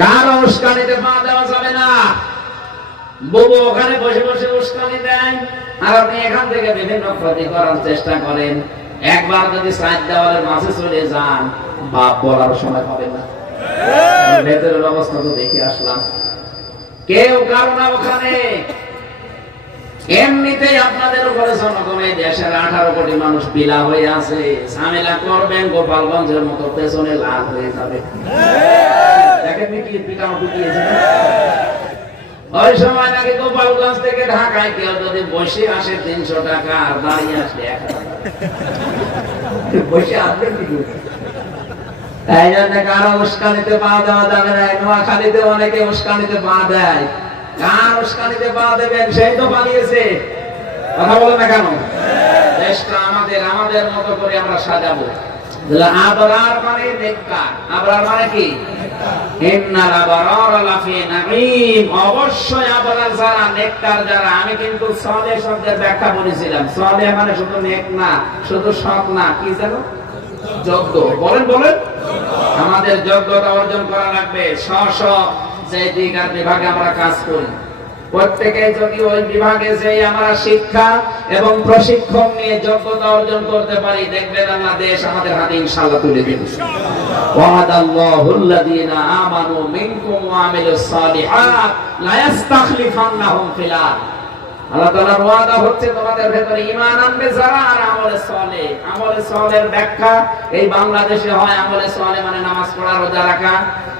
কারও উস্কানিতে পা দেওয়া যাবে না? বুবু ওখানে বসে বসে উস্কানি দেয় আর আপনি এখান থেকে বিভিন্ন ক্ষতি করার চেষ্টা করেন। একবার যদি সাইড দেওয়ালের মাঝে চলে যান বাপ বলার সময় হবে না। ভেতরের অবস্থা তো দেখে আসলাম। কেউ কারও না ওখানে। এমনিতেই আপনাদের উপরে জনগণে দেশের আঠারো কোটি মানুষ বিলা হয়ে আছে। ঝামেলা করবেন গোপালগঞ্জের মতো পেছনে লাল হয়ে যাবে। দেখেননি কি পিটানো পিটিয়েছে ওই সময় নাকি গোপালগঞ্জ থেকে ঢাকায় কেউ যদি বসে আসে তিনশো টাকা, আর দাঁড়িয়ে আসলে এক। বসে আসবেন কি তাই জন্য কারও উস্কানিতে পা দেওয়া যাবে না। নোয়াখালীতে অনেকে উস্কানিতে পা দেয়। কার উস্কানিতে পা দেবেন সেই তো পালিয়েছে। কথা বলে না কেন? দেশটা আমাদের আমাদের মতো করে আমরা সাজাবো। আবরার মানে নেককার আবরার মানে কি? ইন্নাল আবরার লাফি নাঈম। অবশ্যই আবরার যারা নেককার যারা, আমি কিন্তু শব্দের ব্যাখ্যা মানে শুধু নেক না, শুধু না, কি জানো যোগ্য। বলেন বলেন। আমাদের যোগ্যতা অর্জন করা লাগবে। স্ব স্ব যে দিক বিভাগে আমরা কাজ করি। প্রত্যেকে যদি ওই বিভাগে যে আমরা শিক্ষা এবং প্রশিক্ষণ নিয়ে যোগ্যতা অর্জন করতে পারি, দেখবেন আল্লাহ দেশ আমাদের হাতে ইনশাআল্লাহ তুলে দিন ওয়াদাল্লাহু আল্লাযীনা আমানু মিনকুম ওয়া আমিলুস সালিহাত লা ইস্তাখলিফান্নাহুম ফিল আরদ। আল্লাহ তাআলার ওয়াদা হচ্ছে, তোমাদের ভেতরে ঈমান আনবে যারা, আর আমলে সালেহ আমলে সালেহের ব্যাখ্যা, এই বাংলাদেশে হয় আমলে সালেহ মানে নামাজ পড়া, রোজা রাখা।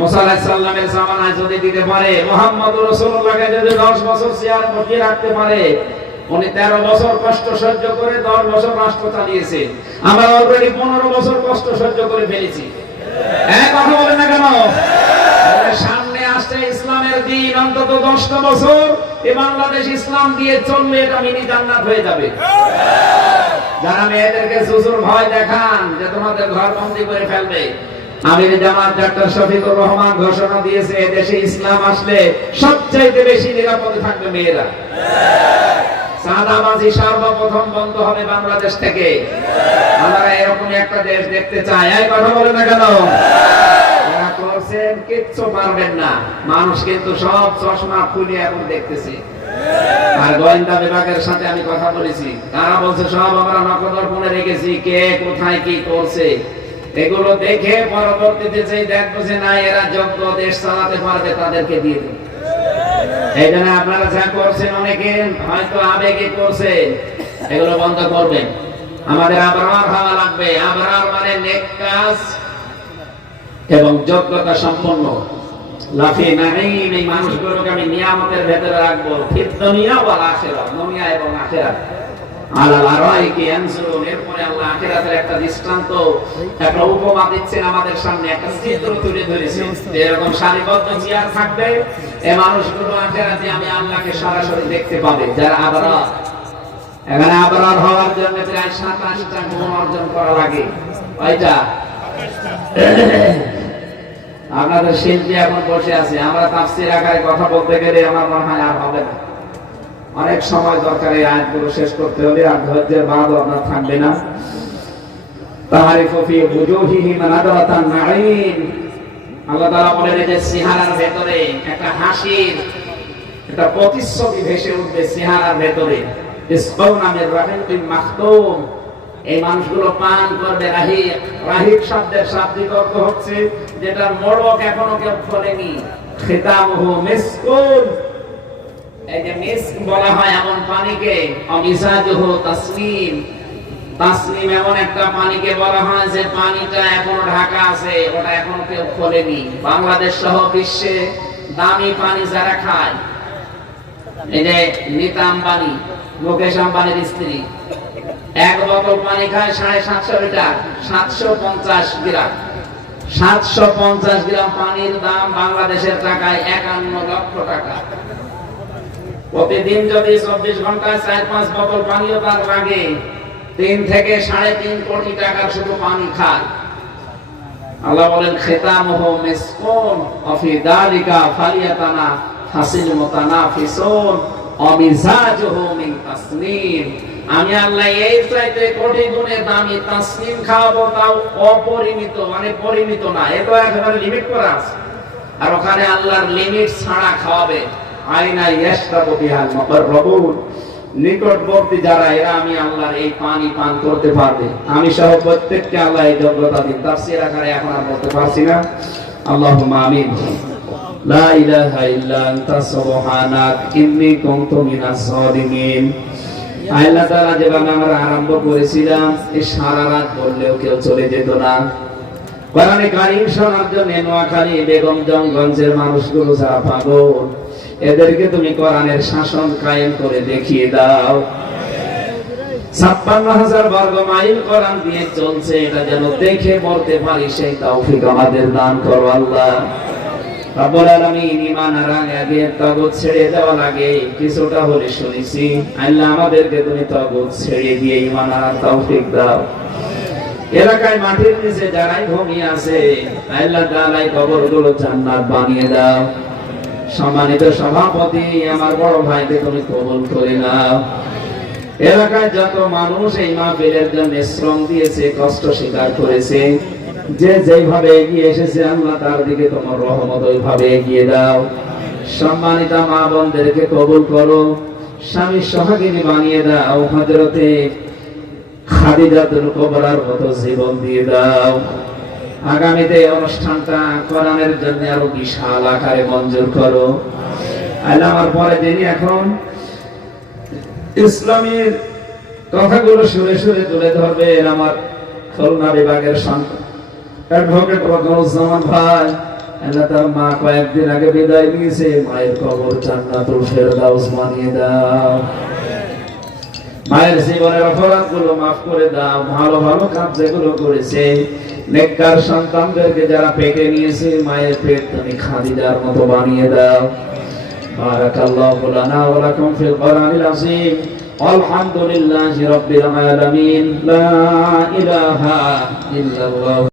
মুসা আলাইহিস সালামের জামানায় যদি দিতে পারে মুহাম্মদ রাসূলুল্লাহকে যদি 10 বছর চেয়ারে বসিয়ে রাখতে পারে, উনি 13 বছর কষ্ট সহ্য করে 10 বছর রাষ্ট্র চালিয়েছে। আমরা অলরেডি 15 বছর কষ্ট সহ্য করে ফেলেছি। এক কথা বলেন না কেন? সামনে আসছে ইসলামের দিন, অন্তত দশটা বছর এ বাংলাদেশ ইসলাম দিয়ে চললে এটা মিনি জান্নাত হয়ে যাবে। যারা মেয়েদেরকে শ্বশুর ভয় দেখান, যে তোমাদের ঘর বন্দি করে ফেলবে। আমির জামাত ডাক্তার শফিকুর রহমান ঘোষণা দিয়েছে দেশে ইসলাম আসলে সবচাইতে বেশি থাকবে মেয়েরা। সর্বপ্রথম বন্ধ হবে বাংলাদেশ থেকে। আমরা এরকম একটা দেশ দেখতে চাই। এই কথা বলে না কেন? করছেন, কিচ্ছু পারবেন না। মানুষ কিন্তু সব চশমা খুলে এখন দেখতেছে। আর গোয়েন্দা বিভাগের সাথে আমি কথা বলেছি। তারা বলছে, সব আমরা নকদর্পণে রেখেছি। কে কোথায় কি করছে? এগুলো দেখে পরবর্তীতে যে দেখব যে না, এরা যোগ্য দেশ চালাতে পারবে তাদেরকে দিয়ে দেবো। এই জন্য আপনারা যা করছেন অনেকে হয়তো আবেগে করছে, এগুলো বন্ধ করবেন। আমাদের আবরার হওয়া লাগবে। আবরার মানে নেক কাজ এবং যোগ্যতা সম্পন্ন। লাফি নাঈম এই মানুষগুলোকে আমি নিয়ামতের ভেতরে রাখব। ফিদ দুনিয়া ওয়াল আখিরাত, দুনিয়া এবং আখিরাত। অর্জন আপনাদের শিল্পী এখন বসে আছে, আমরা তাফসির আকারে কথা বলতে গেলে আমার মনে হয় আর হবে না। অনেক সময় দরকার এই আয়াতগুলো শেষ করতে হলে আর ধৈর্যের বাদ আপনার থাকবে না। আল্লাহ তাআলা যে সিহারার ভেতরে একটা হাসির, একটা ভেসে উঠবে সিহারার ভেতরে। এই মানুষগুলো পান করবে রাহিক। রাহিক শব্দের শাব্দিক অর্থ হচ্ছে, যেটার মোড়ক এখনও কেউ খোলেনি। বাংলাদেশ সহ বিশ্বে দামি পানি যারা খায়, এই যে নীতা আম্বানি, মুকেশ আম্বানির স্ত্রী, এক বোতল পানি খায় সাড়ে সাতশো লিটার, সাতশো পঞ্চাশ গ্রাম। সাতশো পঞ্চাশ গ্রাম পানির দাম বাংলাদেশের টাকায় একান্ন লক্ষ টাকা। প্রতিদিন যদি চব্বিশ ঘন্টায় চার, পাঁচ বোতল পানিও তার লাগে, তিন থেকে সাড়ে তিন কোটি টাকার শুধু পানি খায়। আল্লাহ বলেন অফি দালিকা ফালিয়াতানা হাসিল তাসনিম। আমি আল্লাহ এই চাইতে কোটি গুণে দামি তাসনিম খাওয়াবো, তাও অপরিমিত মানে পরিমিত না। এটা একেবারে লিমিট করা আছে। আর ওখানে আল্লাহর লিমিট ছাড়া খাওয়াবে। নিকটবর্তী যারা, এরা আমি আল্লাহর এই পানি পান করতে পারবে। আমি সহ প্রত্যেককে আল্লাহ এই যোগ্যতা দিন। আকারে এখন আর বলতে পারছি না। আমিন। আমরা আরম্ভ করেছিলাম, এই সারা রাত বললেও কেউ চলে যেত না। কোরআনে কারীম শোনার জন্য নোয়াখালী বেগমগঞ্জের মানুষগুলো যারা পাগল এদেরকে তুমি কোরআনের শাসন কায়েম করে দেখিয়ে দাও। ছাপ্পান্ন হাজার বর্গ মাইল কোরআন দিয়ে চলছে, এটা যেন দেখে মরতে পারি সেই তৌফিক আমাদের দান করো আল্লাহ। কিছুটা হলে তুমি ছেড়ে দিয়ে আর এলাকায় মাটির নিচে ঘুমিয়ে আছে জান্নাত বানিয়ে দাও। সম্মানিত সভাপতি, আমার বড় ভাইকে তুমি কবুল করে নাও। এলাকায় যত মানুষ এই মাহফিলের জন্য শ্রম দিয়েছে, কষ্ট স্বীকার করেছে, যে যেভাবে এগিয়ে এসেছে, আল্লাহ তার দিকে তোমার রহমত ওইভাবে এগিয়ে দাও। সম্মানিত মা বোনদেরকে কবুল করো স্বামীর সোহাগিনী বানিয়ে দাও হজরতে খাদিজাতুল কোবরার মতো জীবন দিয়ে দাও। আগামীতে অনুষ্ঠানটা কোরআনের জন্য আরও বিশাল আকারে মঞ্জুর করো। আমার পরে যিনি এখন ইসলামের কথাগুলো সুরে সুরে তুলে ধরবেন আমার খুলনা বিভাগের ভাই। মায়ের কবর অপরাধগুলো মাফ করে দাও, ভালো ভালো কাজ যেগুলো করেছে নেককার সন্তানদেরকে যারা পেটে নিয়েছে, মায়ের পেট তুমি খাদিজার মতো বানিয়ে দাও। বারাকাল্লাহু লানা ওয়া লাকুম ফিল কোরআনিল আযীম। আলহামদুলিল্লাহি রাব্বিল আলামিন। লা ইলাহা ইল্লাল্লাহ।